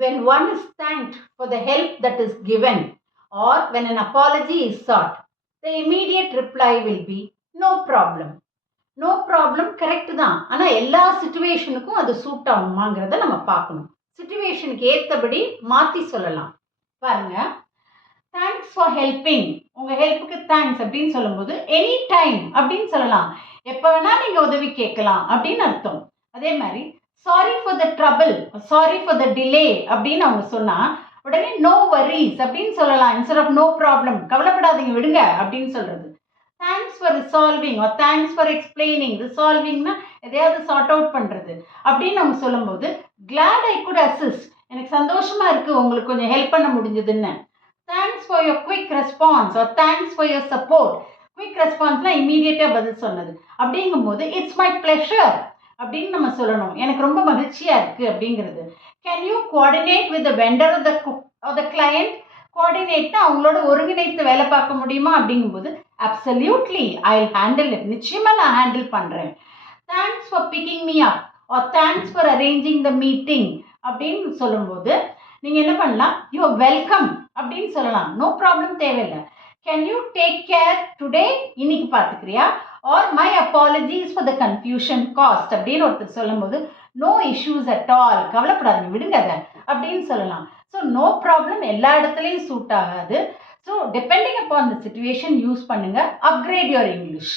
when one is thanked for the help that is given or when an apology is sought, the immediate reply will be no problem. No problem correct தான். ஆனால் எல்லா சுச்சுவேஷனுக்கும் அது suit ஆகுமாங்கிறத நம்ம பார்க்கணும். சுச்சுவேஷனுக்கு ஏற்றபடி மாற்றி சொல்லலாம். பாருங்க, தேங்க்ஸ் ஃபார் ஹெல்பிங், உங்கள் ஹெல்ப்புக்கு தேங்க்ஸ் அப்படின்னு சொல்லும்போது எனி டைம் அப்படின்னு சொல்லலாம். எப்போ வேணால் நீங்கள் உதவி கேட்கலாம் அப்படின்னு அர்த்தம். அதே மாதிரி sorry for the trouble, sorry for the delay அப்படின்னு அவங்க சொன்னால் உடனே நோ வரிஸ் அப்படின்னு சொல்லலாம். இன்ஸ்டெட் ஆஃப் நோ ப்ராப்ளம், கவலைப்படாதீங்க விடுங்க அப்படின்னு சொல்கிறது. Thanks for resolving or thanks for explaining, ரிசால்விங்னா எதையாவது சார்ட் அவுட் பண்ணுறது அப்படின்னு அவங்க சொல்லும்போது கிளாட் ஐ குட் அசிஸ்ட், எனக்கு சந்தோஷமாக இருக்குது உங்களுக்கு கொஞ்சம் ஹெல்ப் பண்ண முடிஞ்சதுன்னு. Thanks for your quick response or thanks for your support. Quick ரெஸ்பான்ஸ்னால் இமீடியட்டாக பதில் சொன்னது. அப்படிங்கும்போது இட்ஸ் மை ப்ளஷர் அப்படின்னு நம்ம சொல்லணும், எனக்கு ரொம்ப மகிழ்ச்சியாக இருக்குது அப்படிங்கிறது. Can you coordinate with the vendor or the client? கோஆர்டினேட்னா அவங்களோட ஒருங்கிணைத்து வேலை பார்க்க முடியுமா அப்படிங்கும்போது அப்சல்யூட்லி ஐ ஹேண்டில் இட், நிச்சயமாக நான் ஹேண்டில் பண்ணுறேன். Thanks for picking me up or thanks for arranging the meeting அப்படின்னு சொல்லும்போது நீங்கள் என்ன பண்ணலாம், யூ ஆர் வெல்கம் அப்படின்னு சொல்லலாம். நோ ப்ராப்ளம் தேவையில்லை. Can you take care today, இன்னைக்கு பார்த்துக்கிறியா? Or my apologies for the confusion caused அப்படின்னு ஒருத்தர் சொல்லும்போது நோ இஷ்யூஸ் அட் ஆல், கவலைப்படாதீங்க விடுங்க அதை அப்படின்னு சொல்லலாம். ஸோ நோ ப்ராப்ளம் எல்லா இடத்துலையும் சூட் ஆகாது. So depending upon the situation use பண்ணுங்க. Upgrade your English.